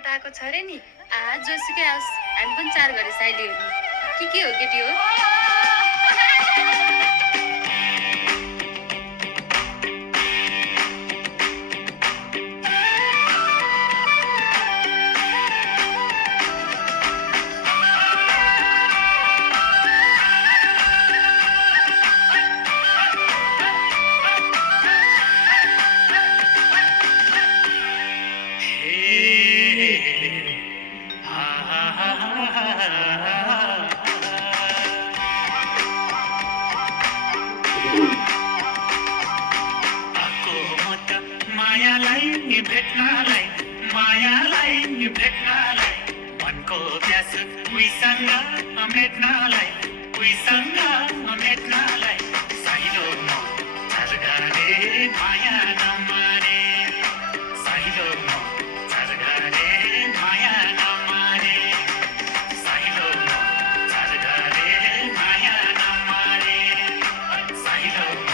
केटाकेटीबाट आएको छ अरे नि जोसुकै आओस् हामी पनि 4 घडी साइली हेर्नु के हो केटी हो मायालाई भेट्नलाई मनको प्यास उसँग मेट्नलाई साइलो म झर्घरे माया नमारे साइलो म झर्घरे माया नमारे साइलो म झर्घरे माया नमारे साइलो म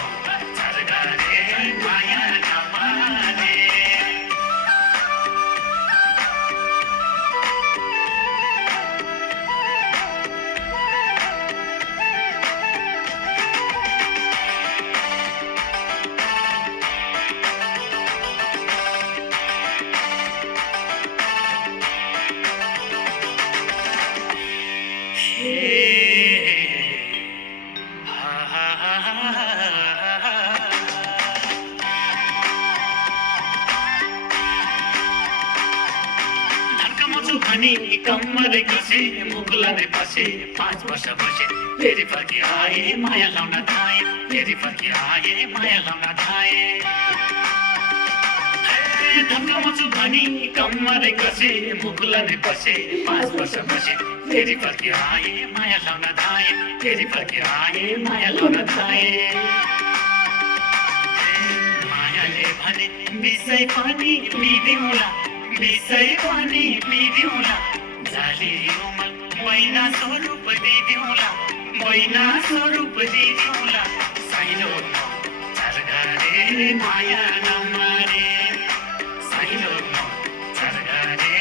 झर्घरे माया नमारे कम्मरे कसे मुगलाने पसे 5 वर्ष बसे फेरि फर्की आए माया लाउन थाए फेरि फर्की आए माया लाउन थाए धक्का मचु भनी कम्मरे कसे मुगलाने पसे 5 वर्ष बसे फेरि फर्की आए माया लाउन थाए फेरि फर्की आए माया लाउन थाए मायाले भने विषय पनि पिदिउला विषय पनि पिदिउला जाली उमल मैना स्वरूप दिदिउला साइलो झर्घरे माया नमारे साइलो झर्घरे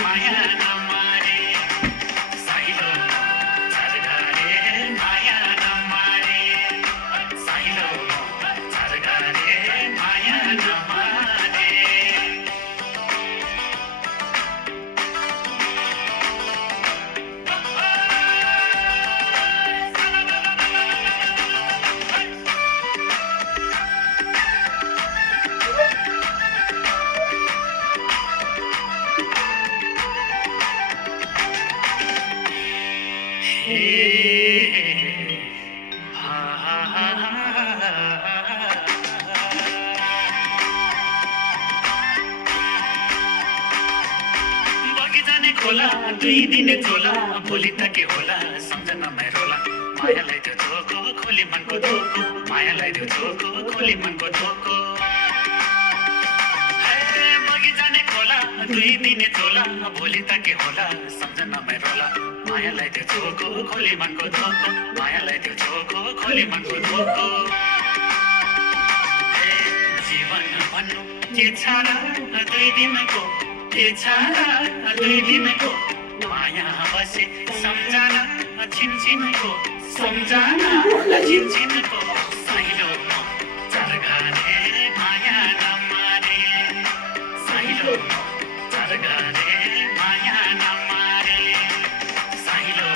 माया नमारे साइलो झर्घरे माया नमारे साइलो झर्घरे माया नमारे खोला 2 दिन झोला भोलि त के होला सम्झनामै रोला मायालाई त्यो झोको खोली मनको धोको मायालाई त्यो झोको खोली मनको धोको बगी जाने खोला 2 दिन झोला भोलि त के होला सम्झनामै रोला मायालाई त्यो झोको खोली मनको धोको मायालाई त्यो झोको खोली मनको धोको जीवन भन्नु के छ र 2 दिनको के छ र 2 दिनको माया बसे सम्झना छिनछिनको साइलो झर्घरे माया नमारे साइलो झर्घरे माया नमारे साइलो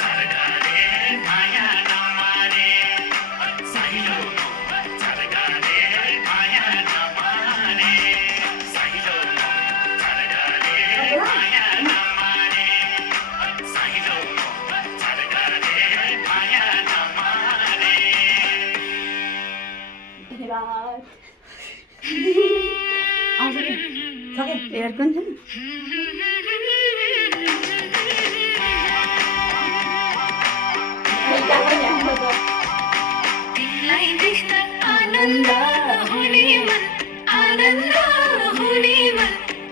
झर्घरे माया नमारे साइलो झर्घरे माया नमारे साइलो माया नमारे साइलो झर्घरे माया नमारे धन्यवाद एयर कुन तिमीलाई देख्दा आनन्द हुने मन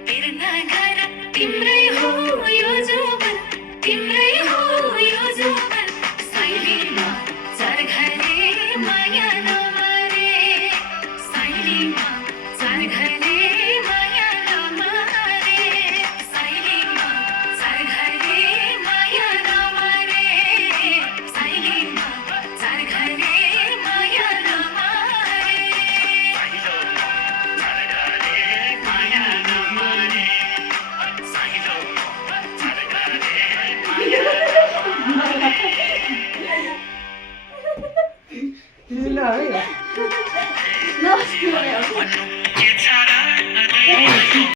तिर्न घर तिम्रै हो यो जोबन तिम्रै हो यो जोबन साइलीमा झर्घरे माया नमारे साइलीमा झर्घरे माया नमारे No, के छाडा